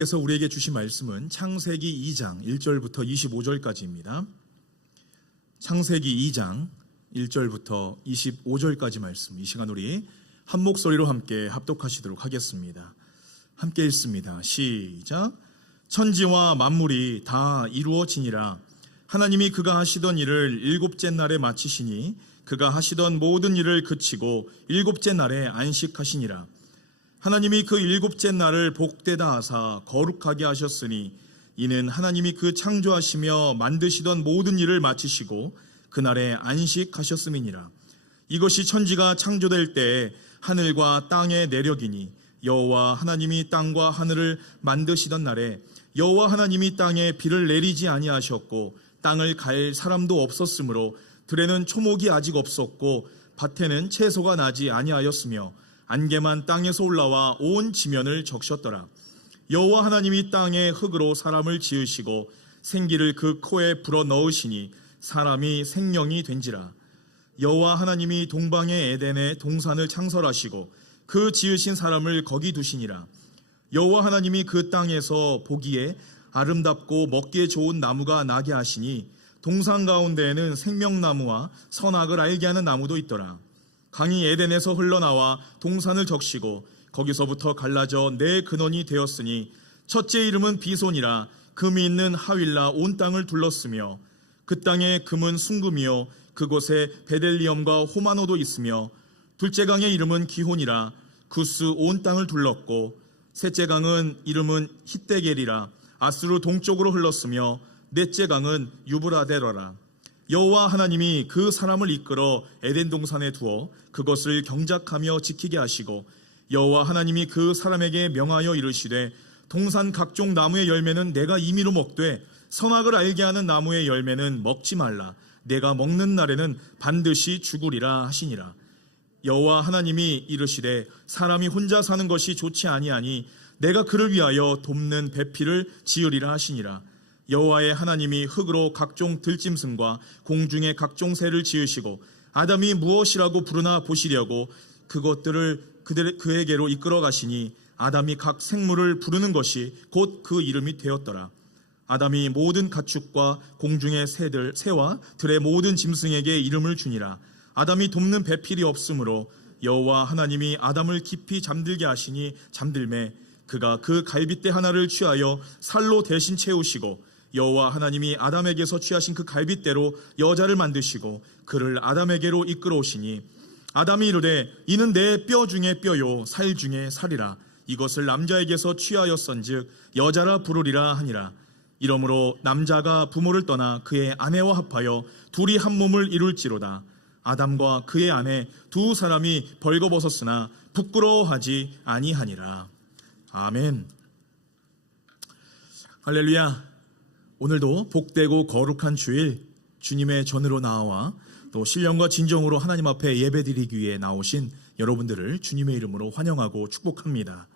그래서 우리에게 주신 말씀은 창세기 2장 1절부터 25절까지입니다. 창세기 2장 1절부터 25절까지 말씀, 이 시간 우리 한 목소리로 함께 합독하시도록 하겠습니다. 함께 읽습니다. 시작. 천지와 만물이 다 이루어지니라. 하나님이 그가 하시던 일을 일곱째 날에 마치시니 그가 하시던 모든 일을 그치고 일곱째 날에 안식하시니라. 하나님이 그 일곱째 날을 복되다 하사 거룩하게 하셨으니 이는 하나님이 그 창조하시며 만드시던 모든 일을 마치시고 그날에 안식하셨음이니라. 이것이 천지가 창조될 때에 하늘과 땅의 내력이니 여호와 하나님이 땅과 하늘을 만드시던 날에 여호와 하나님이 땅에 비를 내리지 아니하셨고 땅을 갈 사람도 없었으므로 들에는 초목이 아직 없었고 밭에는 채소가 나지 아니하였으며 안개만 땅에서 올라와 온 지면을 적셨더라. 여호와 하나님이 땅에 흙으로 사람을 지으시고 생기를 그 코에 불어 넣으시니 사람이 생명이 된지라. 여호와 하나님이 동방의 에덴에 동산을 창설하시고 그 지으신 사람을 거기 두시니라. 여호와 하나님이 그 땅에서 보기에 아름답고 먹기에 좋은 나무가 나게 하시니 동산 가운데에는 생명나무와 선악을 알게 하는 나무도 있더라. 강이 에덴에서 흘러나와 동산을 적시고 거기서부터 갈라져 네 근원이 되었으니 첫째 이름은 비손이라. 금이 있는 하윌라 온 땅을 둘렀으며 그 땅에 금은 순금이요 그곳에 베델리엄과 호마노도 있으며 둘째 강의 이름은 기혼이라. 구스 온 땅을 둘렀고 셋째 강은 이름은 히데겔이라. 아수르 동쪽으로 흘렀으며 넷째 강은 유브라데러라. 여호와 하나님이 그 사람을 이끌어 에덴 동산에 두어 그것을 경작하며 지키게 하시고 여호와 하나님이 그 사람에게 명하여 이르시되 동산 각종 나무의 열매는 내가 임의로 먹되 선악을 알게 하는 나무의 열매는 먹지 말라. 내가 먹는 날에는 반드시 죽으리라 하시니라. 여호와 하나님이 이르시되 사람이 혼자 사는 것이 좋지 아니하니 내가 그를 위하여 돕는 배필을 지으리라 하시니라. 여호와의 하나님이 흙으로 각종 들짐승과 공중의 각종 새를 지으시고 아담이 무엇이라고 부르나 보시려고 그것들을 그에게로 이끌어 가시니 아담이 각 생물을 부르는 것이 곧 그 이름이 되었더라. 아담이 모든 가축과 공중의 새와 들의 모든 짐승에게 이름을 주니라. 아담이 돕는 배필이 없으므로 여호와 하나님이 아담을 깊이 잠들게 하시니 잠들매 그가 그 갈빗대 하나를 취하여 살로 대신 채우시고 여호와 하나님이 아담에게서 취하신 그 갈빗대로 여자를 만드시고 그를 아담에게로 이끌어 오시니 아담이 이르되 이는 내 뼈 중에 뼈요 살 중에 살이라. 이것을 남자에게서 취하였은즉 여자라 부르리라 하니라. 이러므로 남자가 부모를 떠나 그의 아내와 합하여 둘이 한 몸을 이룰지로다. 아담과 그의 아내 두 사람이 벌거벗었으나 부끄러워하지 아니하니라. 아멘. 할렐루야. 오늘도 복되고 거룩한 주일 주님의 전으로 나와 또 신령과 진정으로 하나님 앞에 예배드리기 위해 나오신 여러분들을 주님의 이름으로 환영하고 축복합니다.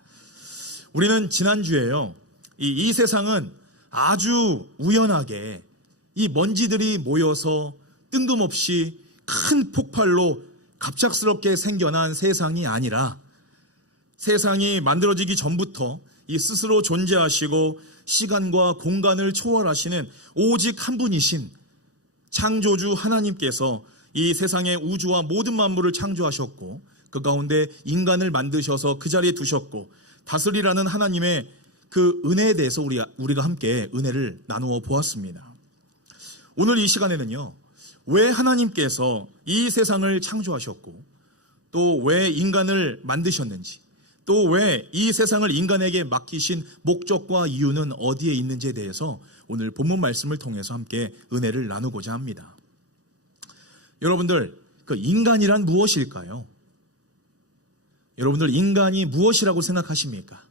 우리는 지난주에요, 이 세상은 아주 우연하게 이 먼지들이 모여서 뜬금없이 큰 폭발로 갑작스럽게 생겨난 세상이 아니라 세상이 만들어지기 전부터 이 스스로 존재하시고 시간과 공간을 초월하시는 오직 한 분이신 창조주 하나님께서 이 세상의 우주와 모든 만물을 창조하셨고 그 가운데 인간을 만드셔서 그 자리에 두셨고 다스리라는 하나님의 그 은혜에 대해서 우리가 함께 은혜를 나누어 보았습니다. 오늘 이 시간에는요, 왜 하나님께서 이 세상을 창조하셨고 또 왜 인간을 만드셨는지, 또 왜 이 세상을 인간에게 맡기신 목적과 이유는 어디에 있는지에 대해서 오늘 본문 말씀을 통해서 함께 은혜를 나누고자 합니다. 여러분들, 그 인간이란 무엇일까요? 여러분들, 인간이 무엇이라고 생각하십니까?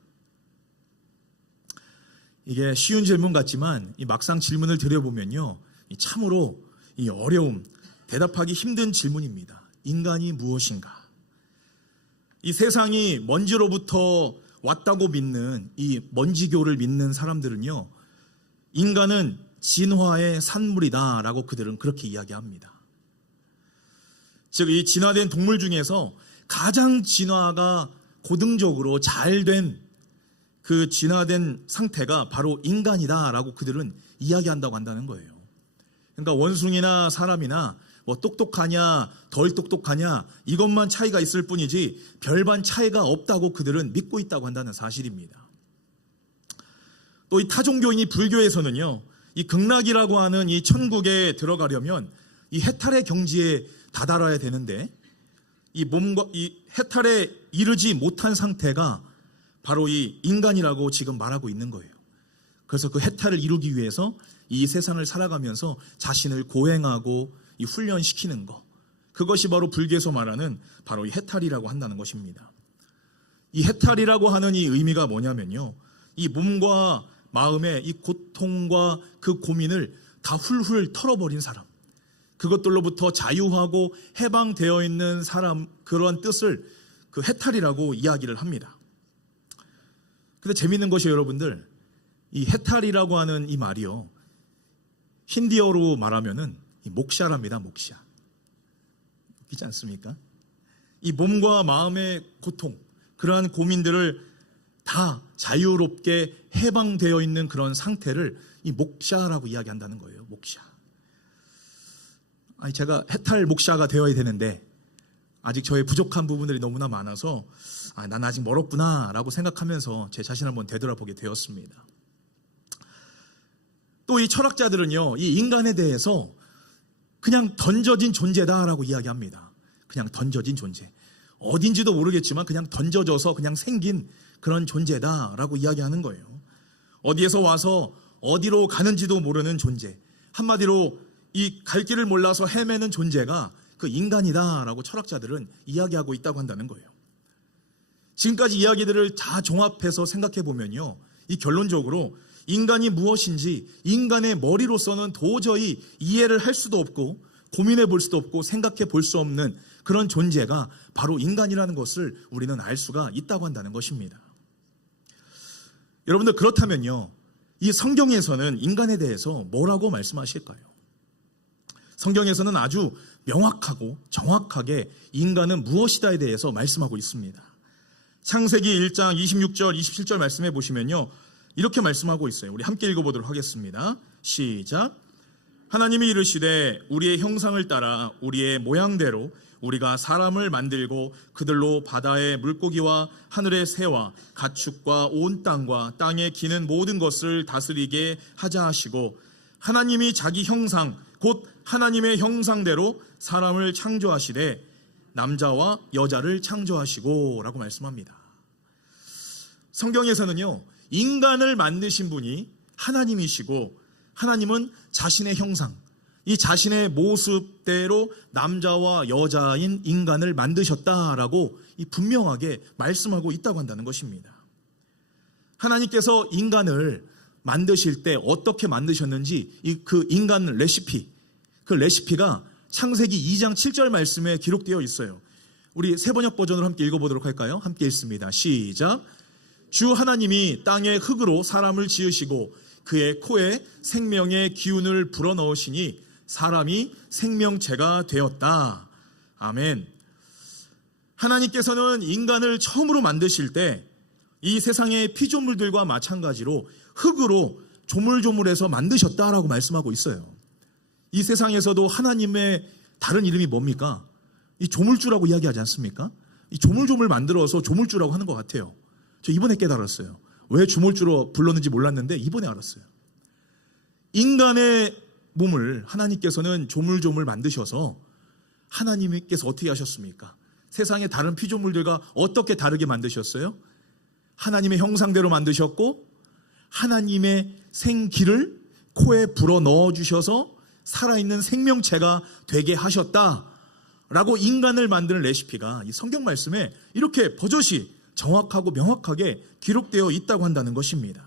이게 쉬운 질문 같지만 이 막상 질문을 드려보면요, 참으로 이 어려움, 대답하기 힘든 질문입니다. 인간이 무엇인가? 이 세상이 먼지로부터 왔다고 믿는 이 먼지교를 믿는 사람들은요, 인간은 진화의 산물이다라고 그들은 그렇게 이야기합니다. 즉, 이 진화된 동물 중에서 가장 진화가 고등적으로 잘된 그 진화된 상태가 바로 인간이다라고 그들은 이야기한다고 한다는 거예요. 그러니까 원숭이나 사람이나 뭐 똑똑하냐 덜 똑똑하냐 이것만 차이가 있을 뿐이지 별반 차이가 없다고 그들은 믿고 있다고 한다는 사실입니다. 또 이 타종교인 이 불교에서는요, 이 극락이라고 하는 이 천국에 들어가려면 이 해탈의 경지에 다다라야 되는데 이 몸과 이 해탈에 이르지 못한 상태가 바로 이 인간이라고 지금 말하고 있는 거예요. 그래서 그 해탈을 이루기 위해서 이 세상을 살아가면서 자신을 고행하고 이 훈련시키는 것, 그것이 바로 불교에서 말하는 바로 이 해탈이라고 한다는 것입니다. 이 해탈이라고 하는 이 의미가 뭐냐면요, 이 몸과 마음의 이 고통과 그 고민을 다 훌훌 털어버린 사람, 그것들로부터 자유하고 해방되어 있는 사람, 그런 뜻을 그 해탈이라고 이야기를 합니다. 근데 재밌는 것이 여러분들, 이 해탈이라고 하는 이 말이요, 힌디어로 말하면은 이 목샤랍니다. 목샤. 웃기지 않습니까? 이 몸과 마음의 고통, 그러한 고민들을 다 자유롭게 해방되어 있는 그런 상태를 이 목샤라고 이야기한다는 거예요. 목샤. 아니, 제가 해탈 목샤가 되어야 되는데 아직 저의 부족한 부분들이 너무나 많아서 난 아직 멀었구나 라고 생각하면서 제 자신을 한번 되돌아보게 되었습니다. 또 이 철학자들은요, 이 인간에 대해서 그냥 던져진 존재다라고 이야기합니다. 그냥 던져진 존재. 어딘지도 모르겠지만 그냥 던져져서 그냥 생긴 그런 존재다라고 이야기하는 거예요. 어디에서 와서 어디로 가는지도 모르는 존재. 한마디로 이 갈 길을 몰라서 헤매는 존재가 그 인간이다라고 철학자들은 이야기하고 있다고 한다는 거예요. 지금까지 이야기들을 다 종합해서 생각해 보면요, 이 결론적으로 인간이 무엇인지 인간의 머리로서는 도저히 이해를 할 수도 없고 고민해 볼 수도 없고 생각해 볼 수 없는 그런 존재가 바로 인간이라는 것을 우리는 알 수가 있다고 한다는 것입니다. 여러분들, 그렇다면요, 이 성경에서는 인간에 대해서 뭐라고 말씀하실까요? 성경에서는 아주 명확하고 정확하게 인간은 무엇이다에 대해서 말씀하고 있습니다. 창세기 1장 26절 27절 말씀해 보시면요, 이렇게 말씀하고 있어요. 우리 함께 읽어보도록 하겠습니다. 시작. 하나님이 이르시되 우리의 형상을 따라 우리의 모양대로 우리가 사람을 만들고 그들로 바다의 물고기와 하늘의 새와 가축과 온 땅과 땅에 기는 모든 것을 다스리게 하자 하시고, 하나님이 자기 형상 곧 하나님의 형상대로 사람을 창조하시되 남자와 여자를 창조하시고 라고 말씀합니다. 성경에서는요, 인간을 만드신 분이 하나님이시고 하나님은 자신의 형상, 이 자신의 모습대로 남자와 여자인 인간을 만드셨다라고 분명하게 말씀하고 있다고 한다는 것입니다. 하나님께서 인간을 만드실 때 어떻게 만드셨는지 그 인간 레시피, 그 레시피가 창세기 2장 7절 말씀에 기록되어 있어요. 우리 세번역 버전으로 함께 읽어보도록 할까요? 함께 읽습니다. 시작. 주 하나님이 땅의 흙으로 사람을 지으시고 그의 코에 생명의 기운을 불어넣으시니 사람이 생명체가 되었다. 아멘. 하나님께서는 인간을 처음으로 만드실 때 이 세상의 피조물들과 마찬가지로 흙으로 조물조물해서 만드셨다라고 말씀하고 있어요. 이 세상에서도 하나님의 다른 이름이 뭡니까? 이 조물주라고 이야기하지 않습니까? 이 조물조물 만들어서 조물주라고 하는 것 같아요. 저 이번에 깨달았어요. 왜 조물주로 불렀는지 몰랐는데 이번에 알았어요. 인간의 몸을 하나님께서는 조물조물 만드셔서 하나님께서 어떻게 하셨습니까? 세상의 다른 피조물들과 어떻게 다르게 만드셨어요? 하나님의 형상대로 만드셨고 하나님의 생기를 코에 불어 넣어주셔서 살아있는 생명체가 되게 하셨다라고 인간을 만드는 레시피가 이 성경 말씀에 이렇게 버젓이 정확하고 명확하게 기록되어 있다고 한다는 것입니다.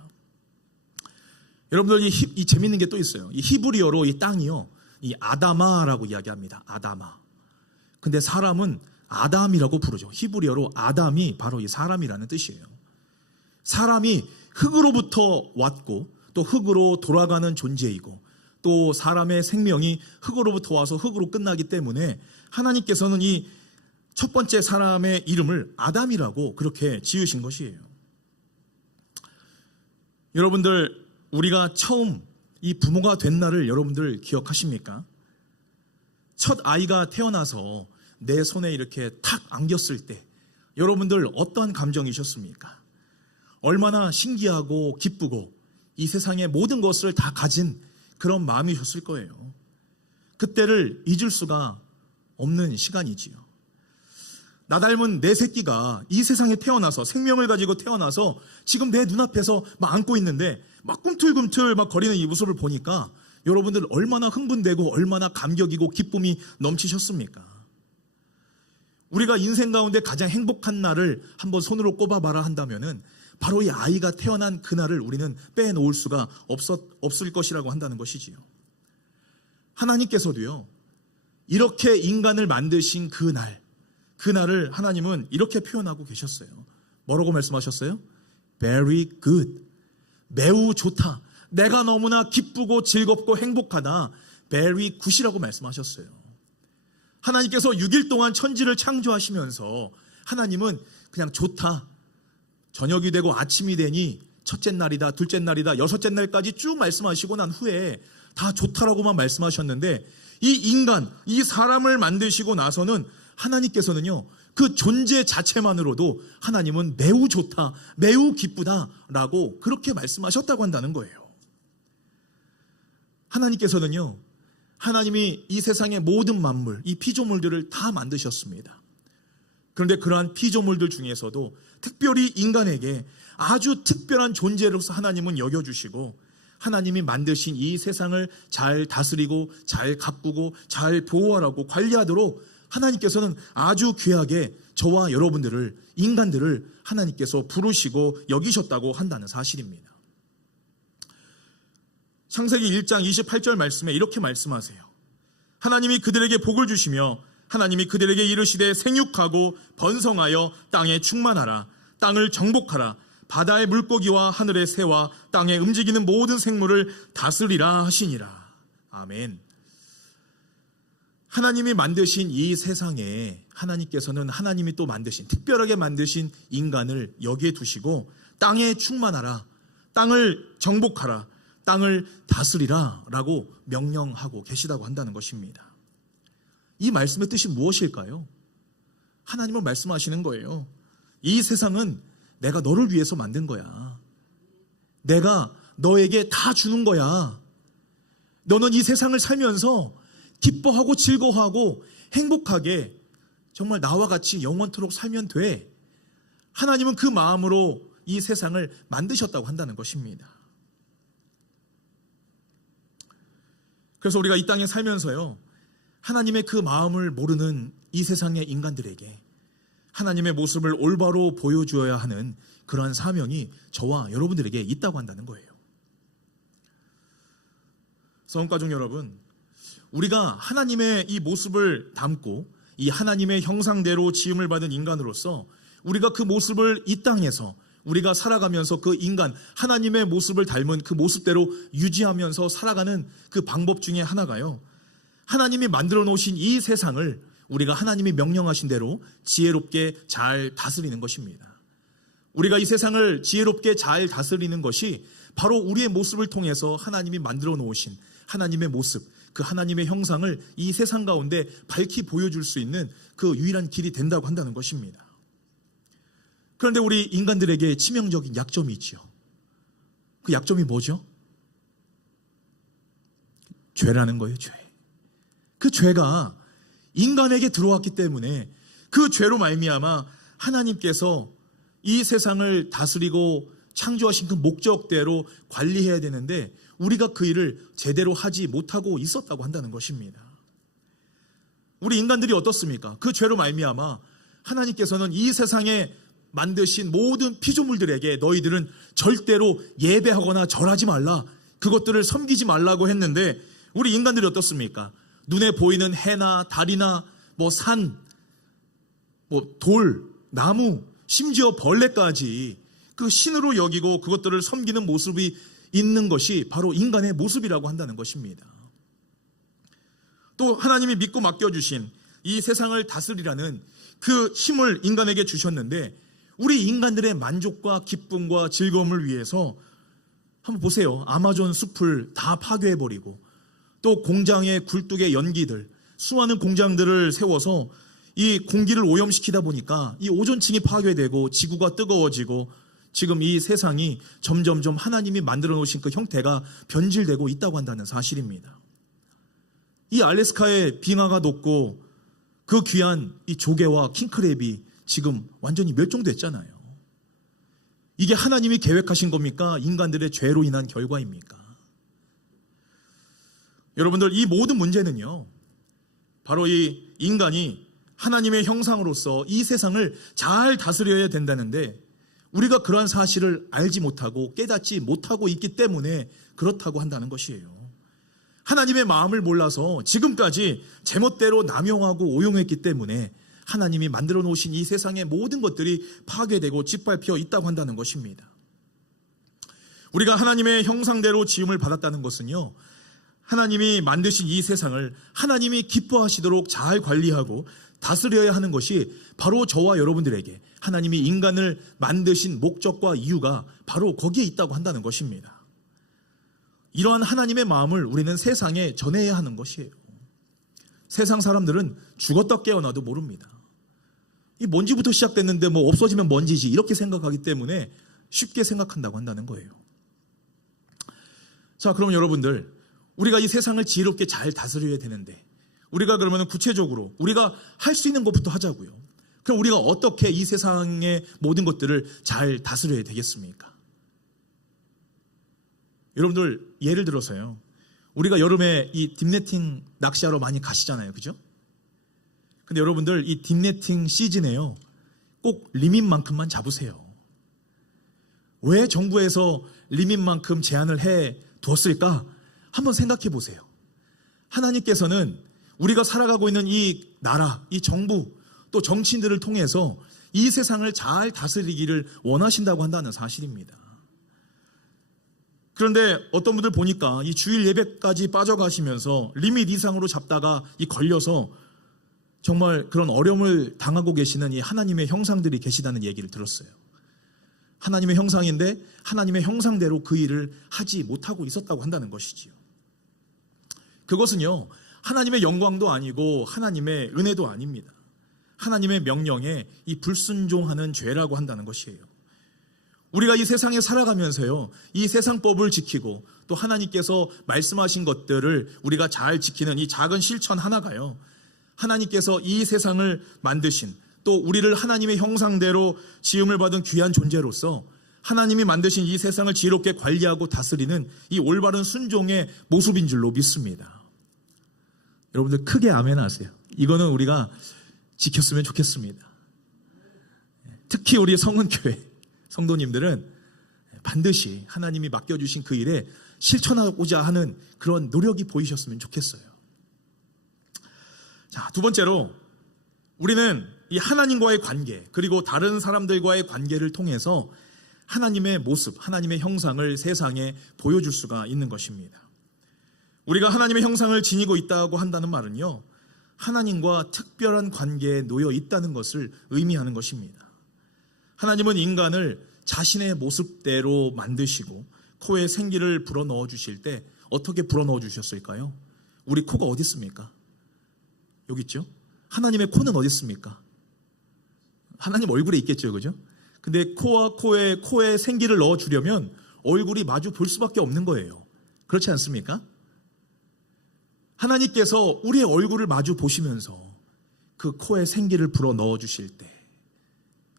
여러분들, 이 재밌는 게 또 있어요. 이 히브리어로 이 땅이요, 이 아다마라고 이야기합니다. 아다마. 근데 사람은 아담이라고 부르죠. 히브리어로 아담이 바로 이 사람이라는 뜻이에요. 사람이 흙으로부터 왔고 또 흙으로 돌아가는 존재이고 또 사람의 생명이 흙으로부터 와서 흙으로 끝나기 때문에 하나님께서는 이 첫 번째 사람의 이름을 아담이라고 그렇게 지으신 것이에요. 여러분들, 우리가 처음 이 부모가 된 날을 여러분들 기억하십니까? 첫 아이가 태어나서 내 손에 이렇게 탁 안겼을 때 여러분들 어떠한 감정이셨습니까? 얼마나 신기하고 기쁘고 이 세상의 모든 것을 다 가진 그런 마음이셨을 거예요. 그때를 잊을 수가 없는 시간이지요. 나 닮은 내 새끼가 이 세상에 태어나서, 생명을 가지고 태어나서 지금 내 눈앞에서 막 안고 있는데 막 꿈틀꿈틀 막 거리는 이 모습을 보니까 여러분들 얼마나 흥분되고 얼마나 감격이고 기쁨이 넘치셨습니까? 우리가 인생 가운데 가장 행복한 날을 한번 손으로 꼽아봐라 한다면은 바로 이 아이가 태어난 그날을 우리는 빼놓을 수가 없을 것이라고 한다는 것이지요. 하나님께서도요, 이렇게 인간을 만드신 그날을 하나님은 이렇게 표현하고 계셨어요. 뭐라고 말씀하셨어요? Very good. 매우 좋다. 내가 너무나 기쁘고 즐겁고 행복하다. Very good이라고 말씀하셨어요. 하나님께서 6일 동안 천지를 창조하시면서 하나님은 그냥 좋다. 저녁이 되고 아침이 되니 첫째 날이다, 둘째 날이다, 여섯째 날까지 쭉 말씀하시고 난 후에 다 좋다라고만 말씀하셨는데, 이 인간, 이 사람을 만드시고 나서는 하나님께서는요, 그 존재 자체만으로도 하나님은 매우 좋다, 매우 기쁘다라고 그렇게 말씀하셨다고 한다는 거예요. 하나님께서는요, 하나님이 이 세상의 모든 만물, 이 피조물들을 다 만드셨습니다. 그런데 그러한 피조물들 중에서도 특별히 인간에게 아주 특별한 존재로서 하나님은 여겨주시고, 하나님이 만드신 이 세상을 잘 다스리고 잘 가꾸고 잘 보호하라고 관리하도록 하나님께서는 아주 귀하게 저와 여러분들을, 인간들을 하나님께서 부르시고 여기셨다고 한다는 사실입니다. 창세기 1장 28절 말씀에 이렇게 말씀하세요. 하나님이 그들에게 복을 주시며 하나님이 그들에게 이르시되 생육하고 번성하여 땅에 충만하라. 땅을 정복하라. 바다의 물고기와 하늘의 새와 땅에 움직이는 모든 생물을 다스리라 하시니라. 아멘. 하나님이 만드신 이 세상에 하나님께서는 하나님이 또 만드신, 특별하게 만드신 인간을 여기에 두시고 땅에 충만하라, 땅을 정복하라, 땅을 다스리라 라고 명령하고 계시다고 한다는 것입니다. 이 말씀의 뜻이 무엇일까요? 하나님은 말씀하시는 거예요. 이 세상은 내가 너를 위해서 만든 거야. 내가 너에게 다 주는 거야. 너는 이 세상을 살면서 기뻐하고 즐거워하고 행복하게 정말 나와 같이 영원토록 살면 돼. 하나님은 그 마음으로 이 세상을 만드셨다고 한다는 것입니다. 그래서 우리가 이 땅에 살면서요, 하나님의 그 마음을 모르는 이 세상의 인간들에게 하나님의 모습을 올바로 보여주어야 하는 그러한 사명이 저와 여러분들에게 있다고 한다는 거예요. 성가족 여러분, 우리가 하나님의 이 모습을 담고 이 하나님의 형상대로 지음을 받은 인간으로서 우리가 그 모습을 이 땅에서 우리가 살아가면서 그 인간, 하나님의 모습을 닮은 그 모습대로 유지하면서 살아가는 그 방법 중에 하나가요, 하나님이 만들어 놓으신 이 세상을 우리가 하나님이 명령하신 대로 지혜롭게 잘 다스리는 것입니다. 우리가 이 세상을 지혜롭게 잘 다스리는 것이 바로 우리의 모습을 통해서 하나님이 만들어 놓으신 하나님의 모습, 그 하나님의 형상을 이 세상 가운데 밝히 보여줄 수 있는 그 유일한 길이 된다고 한다는 것입니다. 그런데 우리 인간들에게 치명적인 약점이 있지요. 그 약점이 뭐죠? 죄라는 거예요, 죄. 그 죄가 인간에게 들어왔기 때문에 그 죄로 말미암아 하나님께서 이 세상을 다스리고 창조하신 그 목적대로 관리해야 되는데 우리가 그 일을 제대로 하지 못하고 있었다고 한다는 것입니다. 우리 인간들이 어떻습니까? 그 죄로 말미암아 하나님께서는 이 세상에 만드신 모든 피조물들에게 너희들은 절대로 예배하거나 절하지 말라, 그것들을 섬기지 말라고 했는데 우리 인간들이 어떻습니까? 눈에 보이는 해나 달이나 산, 돌, 나무, 심지어 벌레까지 그 신으로 여기고 그것들을 섬기는 모습이 있는 것이 바로 인간의 모습이라고 한다는 것입니다. 또 하나님이 믿고 맡겨주신 이 세상을 다스리라는 그 힘을 인간에게 주셨는데 우리 인간들의 만족과 기쁨과 즐거움을 위해서 한번 보세요. 아마존 숲을 다 파괴해버리고 또 공장의 굴뚝의 연기들, 수많은 공장들을 세워서 이 공기를 오염시키다 보니까 이 오존층이 파괴되고 지구가 뜨거워지고 지금 이 세상이 점점점 하나님이 만들어 놓으신 그 형태가 변질되고 있다고 한다는 사실입니다. 이 알래스카의 빙하가 녹고 그 귀한 이 조개와 킹크랩이 지금 완전히 멸종됐잖아요. 이게 하나님이 계획하신 겁니까? 인간들의 죄로 인한 결과입니까? 여러분들, 이 모든 문제는요, 바로 이 인간이 하나님의 형상으로서 이 세상을 잘 다스려야 된다는데 우리가 그러한 사실을 알지 못하고 깨닫지 못하고 있기 때문에 그렇다고 한다는 것이에요. 하나님의 마음을 몰라서 지금까지 제멋대로 남용하고 오용했기 때문에 하나님이 만들어 놓으신 이 세상의 모든 것들이 파괴되고 짓밟혀 있다고 한다는 것입니다. 우리가 하나님의 형상대로 지음을 받았다는 것은요, 하나님이 만드신 이 세상을 하나님이 기뻐하시도록 잘 관리하고 다스려야 하는 것이 바로 저와 여러분들에게 하나님이 인간을 만드신 목적과 이유가 바로 거기에 있다고 한다는 것입니다. 이러한 하나님의 마음을 우리는 세상에 전해야 하는 것이에요. 세상 사람들은 죽었다 깨어나도 모릅니다. 이 먼지부터 시작됐는데 뭐 없어지면 먼지지 이렇게 생각하기 때문에 쉽게 생각한다고 한다는 거예요. 자, 그럼 여러분들, 우리가 이 세상을 지혜롭게 잘 다스려야 되는데 우리가 그러면 구체적으로 우리가 할 수 있는 것부터 하자고요. 그럼 우리가 어떻게 이 세상의 모든 것들을 잘 다스려야 되겠습니까? 여러분들, 예를 들어서요, 우리가 여름에 이 딥네팅 낚시하러 많이 가시잖아요, 그죠? 근데 여러분들, 이 딥네팅 시즌에요, 꼭 리밋만큼만 잡으세요. 왜 정부에서 리밋만큼 제한을 해 두었을까? 한번 생각해 보세요. 하나님께서는 우리가 살아가고 있는 이 나라, 이 정부, 또 정치인들을 통해서 이 세상을 잘 다스리기를 원하신다고 한다는 사실입니다. 그런데 어떤 분들 보니까 이 주일 예배까지 빠져가시면서 리밋 이상으로 잡다가 이 걸려서 정말 그런 어려움을 당하고 계시는 이 하나님의 형상들이 계시다는 얘기를 들었어요. 하나님의 형상인데 하나님의 형상대로 그 일을 하지 못하고 있었다고 한다는 것이지요. 그것은요, 하나님의 영광도 아니고 하나님의 은혜도 아닙니다. 하나님의 명령에 이 불순종하는 죄라고 한다는 것이에요. 우리가 이 세상에 살아가면서요, 이 세상법을 지키고 또 하나님께서 말씀하신 것들을 우리가 잘 지키는 이 작은 실천 하나가요, 하나님께서 이 세상을 만드신 또 우리를 하나님의 형상대로 지음을 받은 귀한 존재로서 하나님이 만드신 이 세상을 지혜롭게 관리하고 다스리는 이 올바른 순종의 모습인 줄로 믿습니다. 여러분들 크게 아멘 하세요. 이거는 우리가 지켰으면 좋겠습니다. 특히 우리 성은교회 성도님들은 반드시 하나님이 맡겨주신 그 일에 실천하고자 하는 그런 노력이 보이셨으면 좋겠어요. 자, 두 번째로 우리는 이 하나님과의 관계 그리고 다른 사람들과의 관계를 통해서 하나님의 모습, 하나님의 형상을 세상에 보여줄 수가 있는 것입니다. 우리가 하나님의 형상을 지니고 있다고 한다는 말은요, 하나님과 특별한 관계에 놓여 있다는 것을 의미하는 것입니다. 하나님은 인간을 자신의 모습대로 만드시고 코에 생기를 불어넣어 주실 때 어떻게 불어넣어 주셨을까요? 우리 코가 어디 있습니까? 여기 있죠? 하나님의 코는 어디 있습니까? 하나님 얼굴에 있겠죠, 그죠? 근데 코와 코에 생기를 넣어 주려면 얼굴이 마주 볼 수밖에 없는 거예요. 그렇지 않습니까? 하나님께서 우리의 얼굴을 마주 보시면서 그 코에 생기를 불어 넣어 주실 때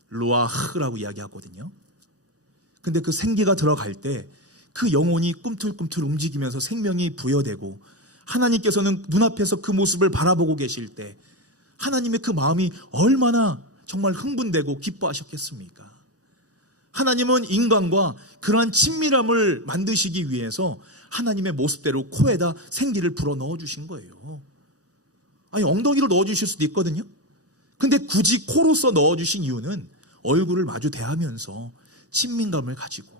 루아흐라고 이야기하거든요. 근데 그 생기가 들어갈 때 그 영혼이 꿈틀꿈틀 움직이면서 생명이 부여되고 하나님께서는 눈앞에서 그 모습을 바라보고 계실 때 하나님의 그 마음이 얼마나 정말 흥분되고 기뻐하셨겠습니까? 하나님은 인간과 그러한 친밀함을 만드시기 위해서 하나님의 모습대로 코에다 생기를 불어 넣어주신 거예요. 아니, 엉덩이로 넣어주실 수도 있거든요. 근데 굳이 코로서 넣어주신 이유는 얼굴을 마주 대하면서 친밀감을 가지고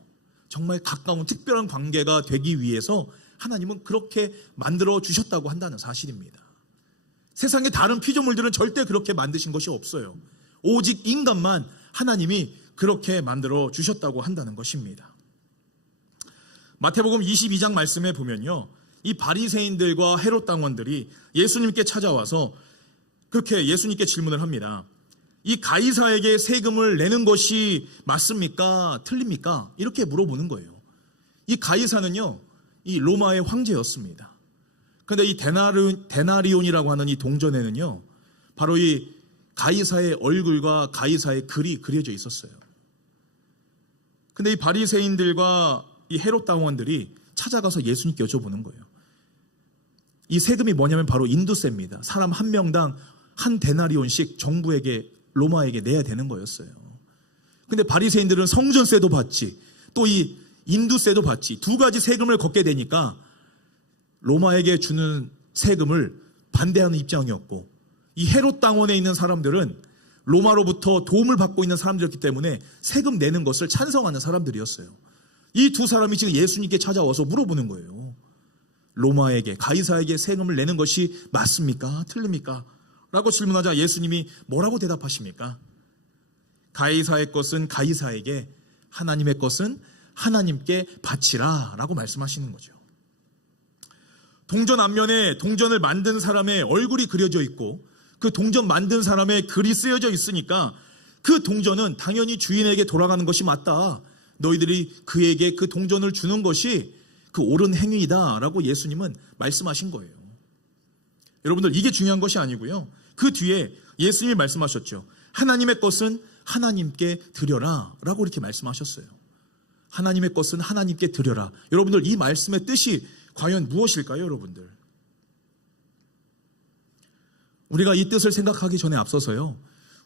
정말 가까운 특별한 관계가 되기 위해서 하나님은 그렇게 만들어 주셨다고 한다는 사실입니다. 세상의 다른 피조물들은 절대 그렇게 만드신 것이 없어요. 오직 인간만 하나님이 그렇게 만들어 주셨다고 한다는 것입니다. 마태복음 22장 말씀에 보면요, 이 바리새인들과 헤롯 당원들이 예수님께 찾아와서 그렇게 예수님께 질문을 합니다. 이 가이사에게 세금을 내는 것이 맞습니까? 틀립니까? 이렇게 물어보는 거예요. 이 가이사는요, 이 로마의 황제였습니다. 그런데 이 데나리온이라고 하는 이 동전에는요, 바로 이 가이사의 얼굴과 가이사의 글이 그려져 있었어요. 근데 이 바리새인들과 이 헤롯 당원들이 찾아가서 예수님께 여쭤보는 거예요. 이 세금이 뭐냐면 바로 인두세입니다. 사람 한 명당 한 데나리온씩 정부에게, 로마에게 내야 되는 거였어요. 근데 바리새인들은 성전세도 받지, 또 이 인두세도 받지, 두 가지 세금을 걷게 되니까 로마에게 주는 세금을 반대하는 입장이었고, 이 헤롯 당원에 있는 사람들은 로마로부터 도움을 받고 있는 사람들이었기 때문에 세금 내는 것을 찬성하는 사람들이었어요. 이 두 사람이 지금 예수님께 찾아와서 물어보는 거예요. 로마에게, 가이사에게 세금을 내는 것이 맞습니까? 틀립니까? 라고 질문하자 예수님이 뭐라고 대답하십니까? 가이사의 것은 가이사에게, 하나님의 것은 하나님께 바치라 라고 말씀하시는 거죠. 동전 앞면에 동전을 만든 사람의 얼굴이 그려져 있고 그 동전 만든 사람의 글이 쓰여져 있으니까 그 동전은 당연히 주인에게 돌아가는 것이 맞다. 너희들이 그에게 그 동전을 주는 것이 그 옳은 행위이다 라고 예수님은 말씀하신 거예요. 여러분들, 이게 중요한 것이 아니고요, 그 뒤에 예수님이 말씀하셨죠. 하나님의 것은 하나님께 드려라 라고 이렇게 말씀하셨어요. 하나님의 것은 하나님께 드려라. 여러분들, 이 말씀의 뜻이 과연 무엇일까요? 여러분들, 우리가 이 뜻을 생각하기 전에 앞서서요,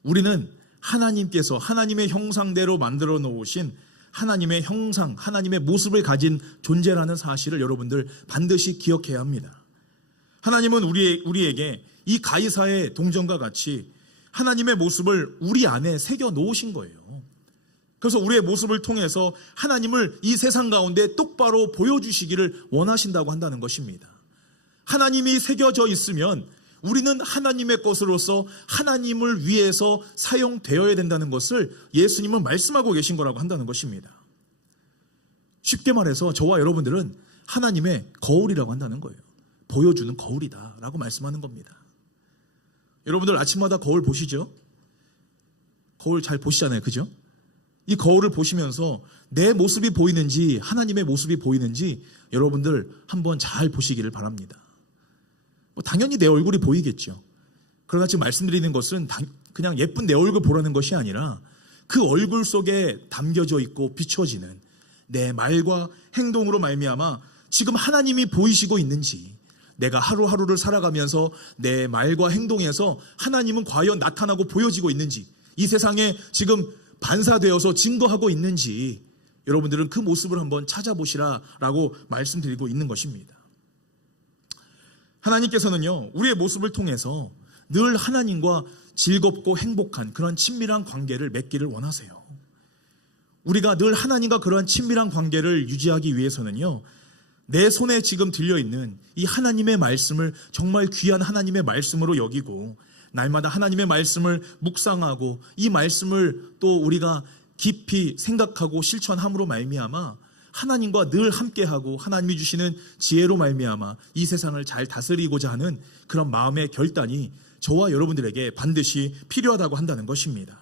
우리는 하나님께서 하나님의 형상대로 만들어 놓으신 하나님의 형상, 하나님의 모습을 가진 존재라는 사실을 여러분들 반드시 기억해야 합니다. 하나님은 우리에게 이 가이사의 동전과 같이 하나님의 모습을 우리 안에 새겨 놓으신 거예요. 그래서 우리의 모습을 통해서 하나님을 이 세상 가운데 똑바로 보여주시기를 원하신다고 한다는 것입니다. 하나님이 새겨져 있으면 우리는 하나님의 것으로서 하나님을 위해서 사용되어야 된다는 것을 예수님은 말씀하고 계신 거라고 한다는 것입니다. 쉽게 말해서 저와 여러분들은 하나님의 거울이라고 한다는 거예요. 보여주는 거울이다 라고 말씀하는 겁니다. 여러분들 아침마다 거울 보시죠? 거울 잘 보시잖아요, 그죠? 이 거울을 보시면서 내 모습이 보이는지 하나님의 모습이 보이는지 여러분들 한번 잘 보시기를 바랍니다. 당연히 내 얼굴이 보이겠죠. 그러나 지금 말씀드리는 것은 그냥 예쁜 내 얼굴 보라는 것이 아니라 그 얼굴 속에 담겨져 있고 비춰지는 내 말과 행동으로 말미암아 지금 하나님이 보이시고 있는지, 내가 하루하루를 살아가면서 내 말과 행동에서 하나님은 과연 나타나고 보여지고 있는지, 이 세상에 지금 반사되어서 증거하고 있는지 여러분들은 그 모습을 한번 찾아보시라라고 말씀드리고 있는 것입니다. 하나님께서는요, 우리의 모습을 통해서 늘 하나님과 즐겁고 행복한 그런 친밀한 관계를 맺기를 원하세요. 우리가 늘 하나님과 그러한 친밀한 관계를 유지하기 위해서는요, 내 손에 지금 들려있는 이 하나님의 말씀을 정말 귀한 하나님의 말씀으로 여기고 날마다 하나님의 말씀을 묵상하고 이 말씀을 또 우리가 깊이 생각하고 실천함으로 말미암아 하나님과 늘 함께하고 하나님이 주시는 지혜로 말미암아 이 세상을 잘 다스리고자 하는 그런 마음의 결단이 저와 여러분들에게 반드시 필요하다고 한다는 것입니다.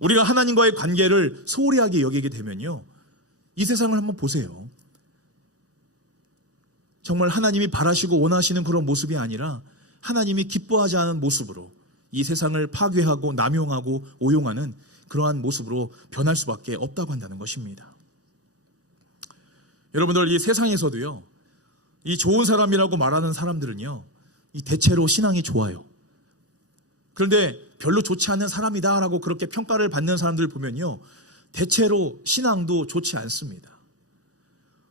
우리가 하나님과의 관계를 소홀히 하게 여기게 되면요, 이 세상을 한번 보세요. 정말 하나님이 바라시고 원하시는 그런 모습이 아니라 하나님이 기뻐하지 않은 모습으로 이 세상을 파괴하고 남용하고 오용하는 그러한 모습으로 변할 수밖에 없다고 한다는 것입니다. 여러분들, 이 세상에서도요, 이 좋은 사람이라고 말하는 사람들은요, 이 대체로 신앙이 좋아요. 그런데 별로 좋지 않은 사람이다라고 그렇게 평가를 받는 사람들을 보면요, 대체로 신앙도 좋지 않습니다.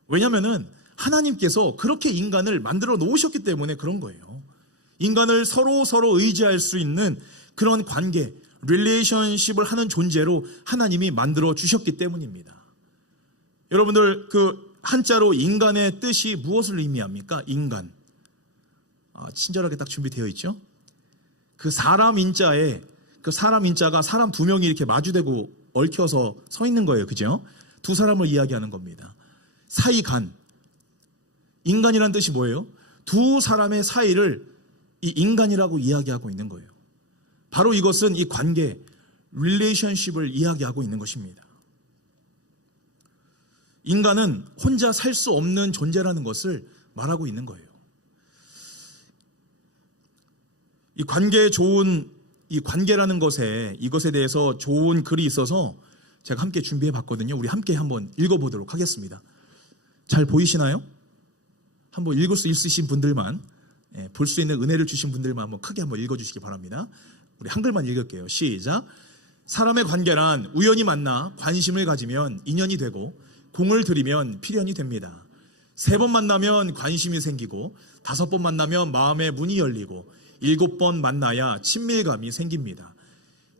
왜냐하면은 하나님께서 그렇게 인간을 만들어 놓으셨기 때문에 그런 거예요. 인간을 서로 의지할 수 있는 그런 관계, 릴레이션십을 하는 존재로 하나님이 만들어 주셨기 때문입니다. 여러분들, 그 한자로 인간의 뜻이 무엇을 의미합니까? 인간. 친절하게 딱 준비되어 있죠? 그 사람 인자에, 그 사람 인자가 사람 두 명이 이렇게 마주대고 얽혀서 서 있는 거예요. 그죠? 두 사람을 이야기하는 겁니다. 사이간. 인간이란 뜻이 뭐예요? 두 사람의 사이를 이 인간이라고 이야기하고 있는 거예요. 바로 이것은 이 관계, 릴레이션십을 이야기하고 있는 것입니다. 인간은 혼자 살 수 없는 존재라는 것을 말하고 있는 거예요. 이 관계에 좋은, 이 관계라는 이것에 대해서 좋은 글이 있어서 제가 함께 준비해 봤거든요. 우리 함께 한번 읽어보도록 하겠습니다. 잘 보이시나요? 한번 읽을 수 있으신 분들만, 볼 수 있는 은혜를 주신 분들만 한번 크게 한번 읽어주시기 바랍니다. 우리 한글만 읽을게요. 시작. 사람의 관계란 우연히 만나 관심을 가지면 인연이 되고 공을 들이면 필연이 됩니다. 3번 만나면 관심이 생기고 5번 만나면 마음의 문이 열리고 7번 만나야 친밀감이 생깁니다.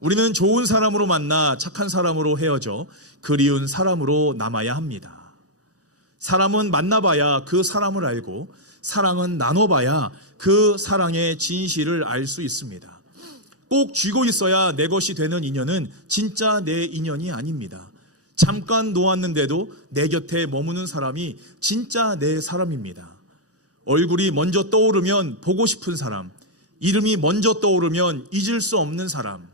우리는 좋은 사람으로 만나 착한 사람으로 헤어져 그리운 사람으로 남아야 합니다. 사람은 만나봐야 그 사람을 알고 사랑은 나눠봐야 그 사랑의 진실을 알 수 있습니다. 꼭 쥐고 있어야 내 것이 되는 인연은 진짜 내 인연이 아닙니다. 잠깐 놓았는데도 내 곁에 머무는 사람이 진짜 내 사람입니다. 얼굴이 먼저 떠오르면 보고 싶은 사람, 이름이 먼저 떠오르면 잊을 수 없는 사람,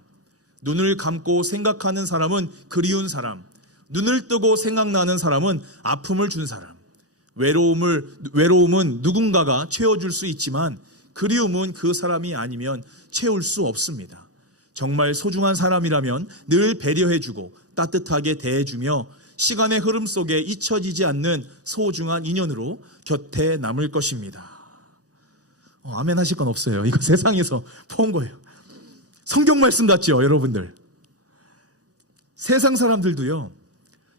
눈을 감고 생각하는 사람은 그리운 사람, 눈을 뜨고 생각나는 사람은 아픔을 준 사람, 외로움은 누군가가 채워줄 수 있지만 그리움은 그 사람이 아니면 채울 수 없습니다. 정말 소중한 사람이라면 늘 배려해주고 따뜻하게 대해주며 시간의 흐름 속에 잊혀지지 않는 소중한 인연으로 곁에 남을 것입니다. 아멘 하실 건 없어요. 이거 세상에서 본 거예요. 성경 말씀 같죠, 여러분들? 세상 사람들도요,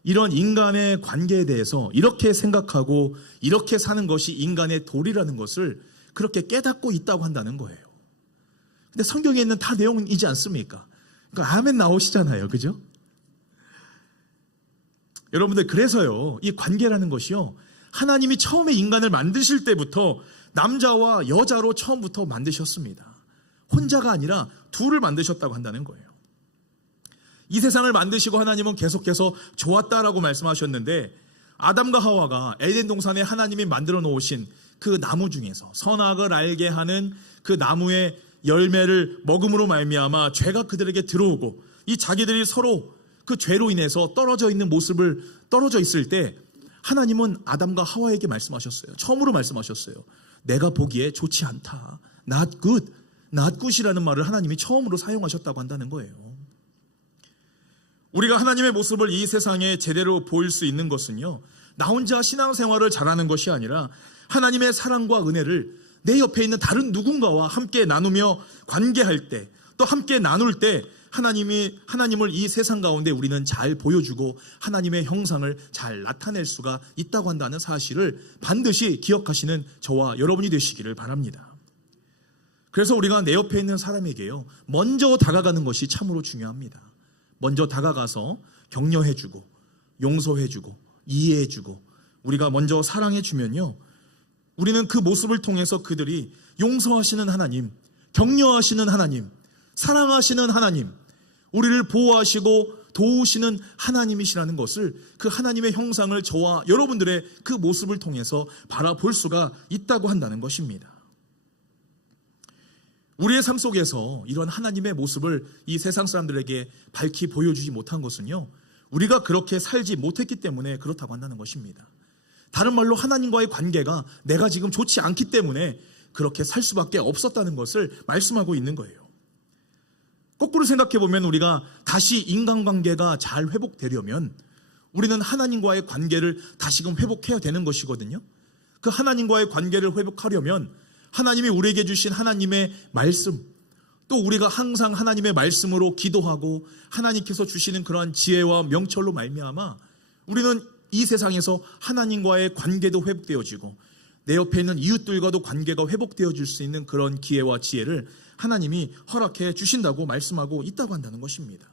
이런 인간의 관계에 대해서 이렇게 생각하고 이렇게 사는 것이 인간의 도리라는 것을 그렇게 깨닫고 있다고 한다는 거예요. 근데 성경에 있는 다 내용이지 않습니까? 그러니까 아멘 나오시잖아요. 그죠? 여러분들, 그래서요, 이 관계라는 것이요, 하나님이 처음에 인간을 만드실 때부터 남자와 여자로 처음부터 만드셨습니다. 혼자가 아니라 둘을 만드셨다고 한다는 거예요. 이 세상을 만드시고 하나님은 계속해서 좋았다라고 말씀하셨는데, 아담과 하와가 에덴 동산에 하나님이 만들어 놓으신 그 나무 중에서 선악을 알게 하는 그 나무의 열매를 먹음으로 말미암아 죄가 그들에게 들어오고, 이 자기들이 서로 그 죄로 인해서 떨어져 있을 때 하나님은 아담과 하와에게 말씀하셨어요. 처음으로 말씀하셨어요. 내가 보기에 좋지 않다. Not good. Not good이라는 말을 하나님이 처음으로 사용하셨다고 한다는 거예요. 우리가 하나님의 모습을 이 세상에 제대로 보일 수 있는 것은요, 나 혼자 신앙생활을 잘하는 것이 아니라 하나님의 사랑과 은혜를 내 옆에 있는 다른 누군가와 함께 나누며 관계할 때, 또 함께 나눌 때 하나님을 이 세상 가운데 우리는 잘 보여주고 하나님의 형상을 잘 나타낼 수가 있다고 한다는 사실을 반드시 기억하시는 저와 여러분이 되시기를 바랍니다. 그래서 우리가 내 옆에 있는 사람에게요, 먼저 다가가는 것이 참으로 중요합니다. 먼저 다가가서 격려해주고 용서해주고 이해해주고 우리가 먼저 사랑해주면요, 우리는 그 모습을 통해서 그들이 용서하시는 하나님, 격려하시는 하나님, 사랑하시는 하나님, 우리를 보호하시고 도우시는 하나님이시라는 것을, 그 하나님의 형상을 저와 여러분들의 그 모습을 통해서 바라볼 수가 있다고 한다는 것입니다. 우리의 삶 속에서 이런 하나님의 모습을 이 세상 사람들에게 밝히 보여주지 못한 것은요, 우리가 그렇게 살지 못했기 때문에 그렇다고 한다는 것입니다. 다른 말로 하나님과의 관계가 내가 지금 좋지 않기 때문에 그렇게 살 수밖에 없었다는 것을 말씀하고 있는 거예요. 거꾸로 생각해 보면 우리가 다시 인간관계가 잘 회복되려면 우리는 하나님과의 관계를 다시금 회복해야 되는 것이거든요. 그 하나님과의 관계를 회복하려면 하나님이 우리에게 주신 하나님의 말씀, 또 우리가 항상 하나님의 말씀으로 기도하고 하나님께서 주시는 그러한 지혜와 명철로 말미암아 우리는 이 세상에서 하나님과의 관계도 회복되어지고 내 옆에 있는 이웃들과도 관계가 회복되어질 수 있는 그런 기회와 지혜를 하나님이 허락해 주신다고 말씀하고 있다고 한다는 것입니다.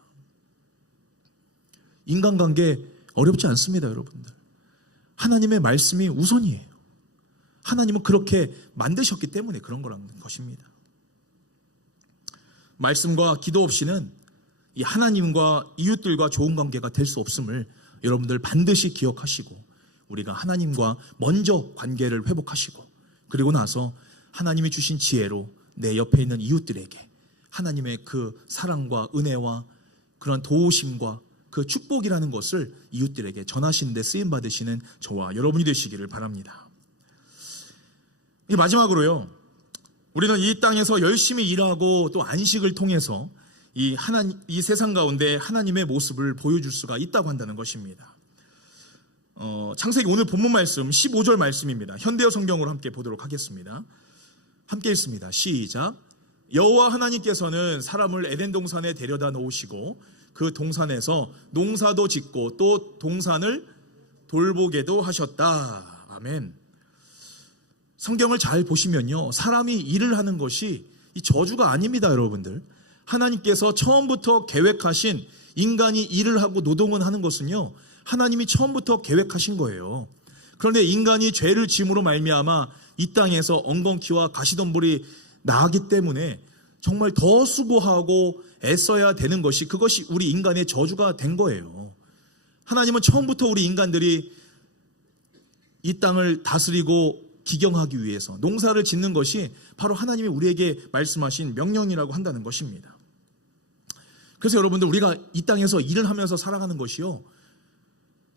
인간관계 어렵지 않습니다, 여러분들. 하나님의 말씀이 우선이에요. 하나님은 그렇게 만드셨기 때문에 그런 거라는 것입니다. 말씀과 기도 없이는 이 하나님과 이웃들과 좋은 관계가 될 수 없음을 여러분들 반드시 기억하시고 우리가 하나님과 먼저 관계를 회복하시고, 그리고 나서 하나님이 주신 지혜로 내 옆에 있는 이웃들에게 하나님의 그 사랑과 은혜와 그런 도우심과 그 축복이라는 것을 이웃들에게 전하시는 데 쓰임 받으시는 저와 여러분이 되시기를 바랍니다. 마지막으로요, 우리는 이 땅에서 열심히 일하고 또 안식을 통해서 이 세상 가운데 하나님의 모습을 보여줄 수가 있다고 한다는 것입니다. 창세기 오늘 본문 말씀 15절 말씀입니다. 현대어 성경으로 함께 보도록 하겠습니다. 함께 읽습니다. 시작. 여호와 하나님께서는 사람을 에덴 동산에 데려다 놓으시고 그 동산에서 농사도 짓고 또 동산을 돌보게도 하셨다. 아멘. 성경을 잘 보시면요, 사람이 일을 하는 것이 이 저주가 아닙니다, 여러분들. 하나님께서 처음부터 계획하신, 인간이 일을 하고 노동을 하는 것은요, 하나님이 처음부터 계획하신 거예요. 그런데 인간이 죄를 지음으로 말미암아 이 땅에서 엉겅퀴와 가시덤불이 나기 때문에 정말 더 수고하고 애써야 되는 것이, 그것이 우리 인간의 저주가 된 거예요. 하나님은 처음부터 우리 인간들이 이 땅을 다스리고 기경하기 위해서 농사를 짓는 것이 바로 하나님이 우리에게 말씀하신 명령이라고 한다는 것입니다. 그래서 여러분들, 우리가 이 땅에서 일을 하면서 살아가는 것이요,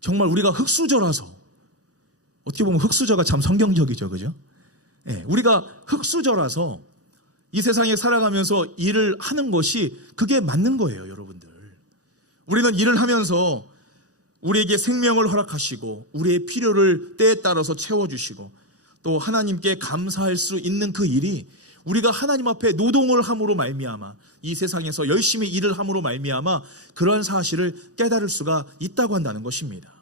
정말 우리가 흙수저라서, 어떻게 보면 흙수저가 참 성경적이죠, 그죠? 네, 우리가 흙수저라서 이 세상에 살아가면서 일을 하는 것이 그게 맞는 거예요, 여러분들. 우리는 일을 하면서 우리에게 생명을 허락하시고 우리의 필요를 때에 따라서 채워주시고 또 하나님께 감사할 수 있는 그 일이 우리가 하나님 앞에 노동을 함으로 말미암아, 이 세상에서 열심히 일을 함으로 말미암아 그러한 사실을 깨달을 수가 있다고 한다는 것입니다.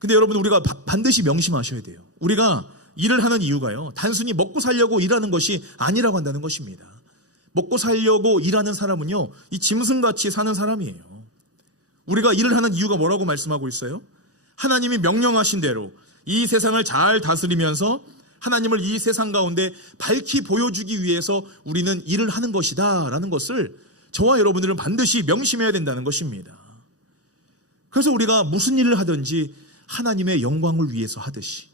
근데 여러분, 우리가 반드시 명심하셔야 돼요. 우리가 일을 하는 이유가요, 단순히 먹고 살려고 일하는 것이 아니라고 한다는 것입니다. 먹고 살려고 일하는 사람은요, 이 짐승같이 사는 사람이에요. 우리가 일을 하는 이유가 뭐라고 말씀하고 있어요? 하나님이 명령하신 대로 이 세상을 잘 다스리면서 하나님을 이 세상 가운데 밝히 보여주기 위해서 우리는 일을 하는 것이다 라는 것을 저와 여러분들은 반드시 명심해야 된다는 것입니다. 그래서 우리가 무슨 일을 하든지 하나님의 영광을 위해서 하듯이,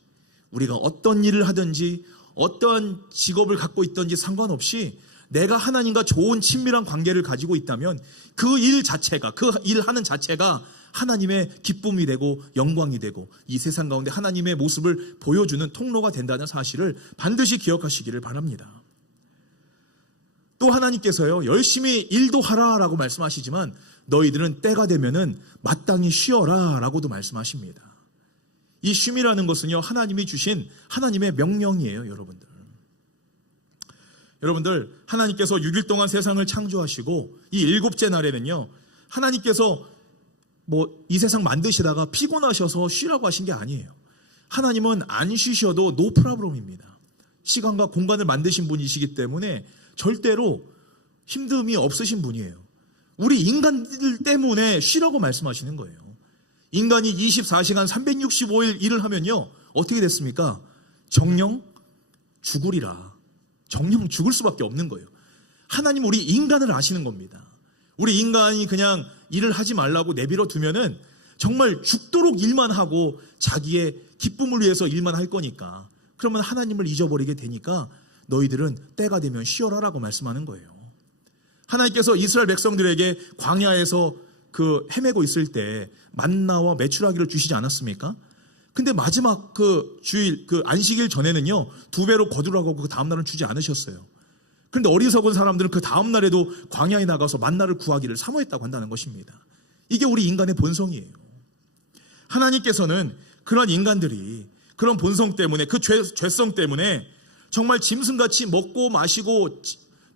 우리가 어떤 일을 하든지 어떠한 직업을 갖고 있든지 상관없이 내가 하나님과 좋은 친밀한 관계를 가지고 있다면 그 일 자체가, 그 일하는 자체가 하나님의 기쁨이 되고 영광이 되고 이 세상 가운데 하나님의 모습을 보여주는 통로가 된다는 사실을 반드시 기억하시기를 바랍니다. 또 하나님께서요, 열심히 일도 하라라고 말씀하시지만 너희들은 때가 되면은 마땅히 쉬어라 라고도 말씀하십니다. 이 쉼이라는 것은요, 하나님이 주신 하나님의 명령이에요, 여러분들. 여러분들, 하나님께서 6일 동안 세상을 창조하시고 이 7째 날에는요, 하나님께서 이 세상 만드시다가 피곤하셔서 쉬라고 하신 게 아니에요. 하나님은 안 쉬셔도 노 프라브롬입니다. 시간과 공간을 만드신 분이시기 때문에 절대로 힘듦이 없으신 분이에요. 우리 인간들 때문에 쉬라고 말씀하시는 거예요. 인간이 24시간 365일 일을 하면요, 어떻게 됐습니까? 정령 죽으리라. 정령 죽을 수밖에 없는 거예요. 하나님 우리 인간을 아시는 겁니다. 우리 인간이 그냥 일을 하지 말라고 내버려 두면은 정말 죽도록 일만 하고 자기의 기쁨을 위해서 일만 할 거니까, 그러면 하나님을 잊어버리게 되니까 너희들은 때가 되면 쉬어라라고 말씀하는 거예요. 하나님께서 이스라엘 백성들에게 광야에서 그 헤매고 있을 때 만나와 메추라기를 주시지 않았습니까? 근데 마지막 그 주일, 그 안식일 전에는요, 2배로 거두라고 그 다음날은 주지 않으셨어요. 그런데 어리석은 사람들은 그 다음날에도 광야에 나가서 만나를 구하기를 사모했다고 한다는 것입니다. 이게 우리 인간의 본성이에요. 하나님께서는 그런 인간들이 그런 본성 때문에, 그 죄성 때문에 정말 짐승같이 먹고 마시고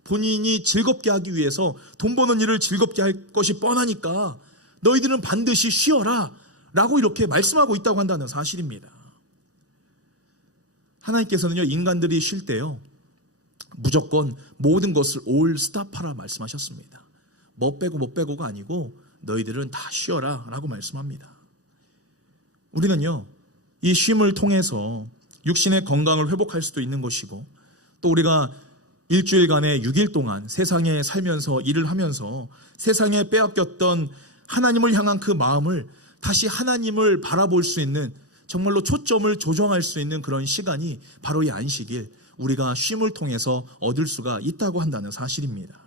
본인이 즐겁게 하기 위해서 돈 버는 일을 즐겁게 할 것이 뻔하니까 너희들은 반드시 쉬어라 라고 이렇게 말씀하고 있다고 한다는 사실입니다. 하나님께서는요, 인간들이 쉴 때요, 무조건 모든 것을 올 스탑하라 말씀하셨습니다. 뭐 빼고가 아니고 너희들은 다 쉬어라 라고 말씀합니다. 우리는요, 이 쉼을 통해서 육신의 건강을 회복할 수도 있는 것이고, 또 우리가 일주일간의 6일 동안 세상에 살면서 일을 하면서 세상에 빼앗겼던 하나님을 향한 그 마음을 다시 하나님을 바라볼 수 있는 정말로 초점을 조정할 수 있는 그런 시간이 바로 이 안식일, 우리가 쉼을 통해서 얻을 수가 있다고 한다는 사실입니다.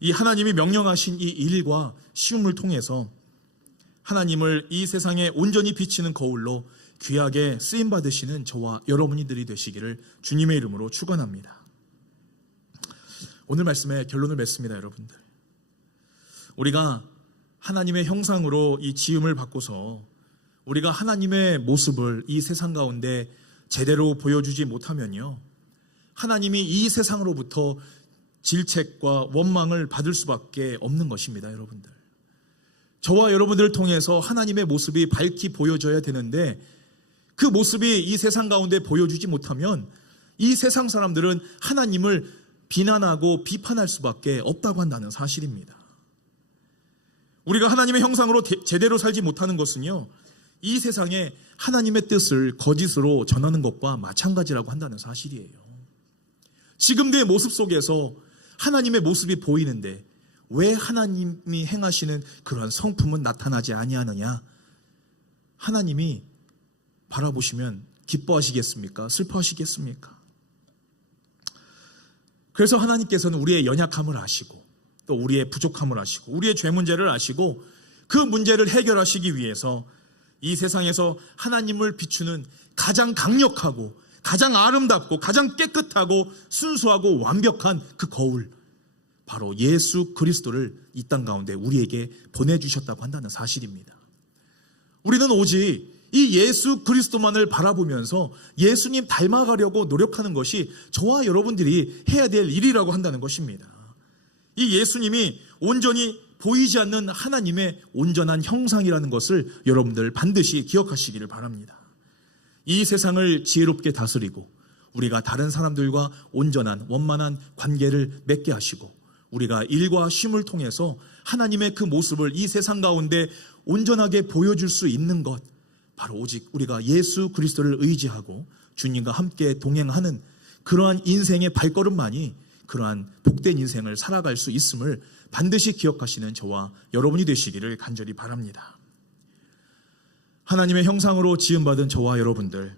이 하나님이 명령하신 이 일과 쉼을 통해서 하나님을 이 세상에 온전히 비치는 거울로 귀하게 쓰임받으시는 저와 여러분들이 되시기를 주님의 이름으로 축원합니다. 오늘 말씀의 결론을 맺습니다, 여러분들. 우리가 하나님의 형상으로 이 지음을 받고서 우리가 하나님의 모습을 이 세상 가운데 제대로 보여주지 못하면요, 하나님이 이 세상으로부터 질책과 원망을 받을 수밖에 없는 것입니다, 여러분들. 저와 여러분들을 통해서 하나님의 모습이 밝히 보여져야 되는데 그 모습이 이 세상 가운데 보여주지 못하면 이 세상 사람들은 하나님을 비난하고 비판할 수밖에 없다고 한다는 사실입니다. 우리가 하나님의 형상으로 제대로 살지 못하는 것은요, 이 세상에 하나님의 뜻을 거짓으로 전하는 것과 마찬가지라고 한다는 사실이에요. 지금 내 모습 속에서 하나님의 모습이 보이는데 왜 하나님이 행하시는 그러한 성품은 나타나지 아니하느냐? 하나님이 바라보시면 기뻐하시겠습니까? 슬퍼하시겠습니까? 그래서 하나님께서는 우리의 연약함을 아시고 또 우리의 부족함을 아시고 우리의 죄 문제를 아시고 그 문제를 해결하시기 위해서 이 세상에서 하나님을 비추는 가장 강력하고 가장 아름답고 가장 깨끗하고 순수하고 완벽한 그 거울, 바로 예수 그리스도를 이 땅 가운데 우리에게 보내주셨다고 한다는 사실입니다. 우리는 오직 이 예수 그리스도만을 바라보면서 예수님 닮아가려고 노력하는 것이 저와 여러분들이 해야 될 일이라고 한다는 것입니다. 이 예수님이 온전히 보이지 않는 하나님의 온전한 형상이라는 것을 여러분들 반드시 기억하시기를 바랍니다. 이 세상을 지혜롭게 다스리고 우리가 다른 사람들과 온전한 원만한 관계를 맺게 하시고 우리가 일과 쉼을 통해서 하나님의 그 모습을 이 세상 가운데 온전하게 보여줄 수 있는 것, 바로 오직 우리가 예수 그리스도를 의지하고 주님과 함께 동행하는 그러한 인생의 발걸음만이 그러한 복된 인생을 살아갈 수 있음을 반드시 기억하시는 저와 여러분이 되시기를 간절히 바랍니다. 하나님의 형상으로 지음받은 저와 여러분들,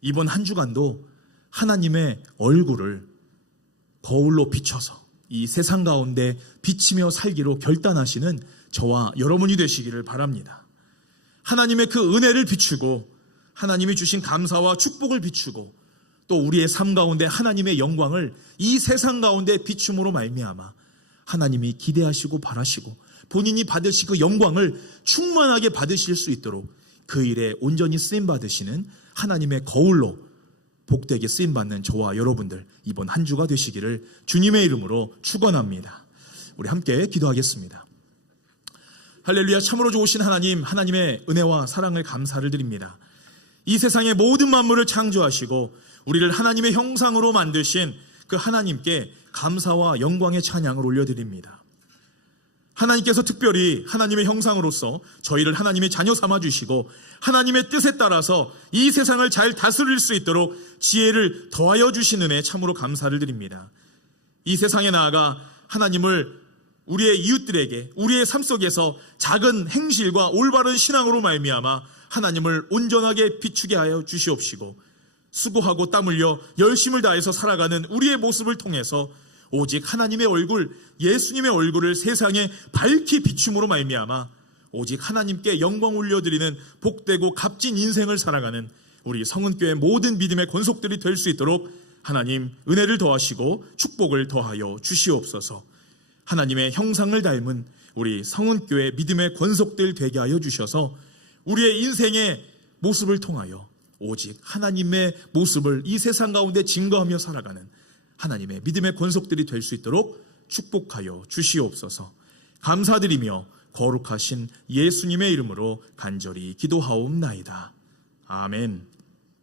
이번 한 주간도 하나님의 얼굴을 거울로 비춰서 이 세상 가운데 비치며 살기로 결단하시는 저와 여러분이 되시기를 바랍니다. 하나님의 그 은혜를 비추고 하나님이 주신 감사와 축복을 비추고 또 우리의 삶 가운데 하나님의 영광을 이 세상 가운데 비춤으로 말미암아 하나님이 기대하시고 바라시고 본인이 받으실 그 영광을 충만하게 받으실 수 있도록 그 일에 온전히 쓰임받으시는 하나님의 거울로 복되게 쓰임받는 저와 여러분들 이번 한 주가 되시기를 주님의 이름으로 축원합니다. 우리 함께 기도하겠습니다. 할렐루야. 참으로 좋으신 하나님, 하나님의 은혜와 사랑을 감사를 드립니다. 이 세상의 모든 만물을 창조하시고 우리를 하나님의 형상으로 만드신 그 하나님께 감사와 영광의 찬양을 올려드립니다. 하나님께서 특별히 하나님의 형상으로서 저희를 하나님의 자녀 삼아주시고 하나님의 뜻에 따라서 이 세상을 잘 다스릴 수 있도록 지혜를 더하여 주신 은혜 참으로 감사를 드립니다. 이 세상에 나아가 하나님을 우리의 이웃들에게 우리의 삶 속에서 작은 행실과 올바른 신앙으로 말미암아 하나님을 온전하게 비추게 하여 주시옵시고 수고하고 땀 흘려 열심을 다해서 살아가는 우리의 모습을 통해서 오직 하나님의 얼굴, 예수님의 얼굴을 세상에 밝히 비춤으로 말미암아 오직 하나님께 영광 올려드리는 복되고 값진 인생을 살아가는 우리 성은교회 모든 믿음의 권속들이 될 수 있도록 하나님 은혜를 더하시고 축복을 더하여 주시옵소서. 하나님의 형상을 닮은 우리 성은교회 믿음의 권속들 되게 하여 주셔서 우리의 인생의 모습을 통하여 오직 하나님의 모습을 이 세상 가운데 증거하며 살아가는 하나님의 믿음의 권속들이 될 수 있도록 축복하여 주시옵소서. 감사드리며 거룩하신 예수님의 이름으로 간절히 기도하옵나이다. 아멘.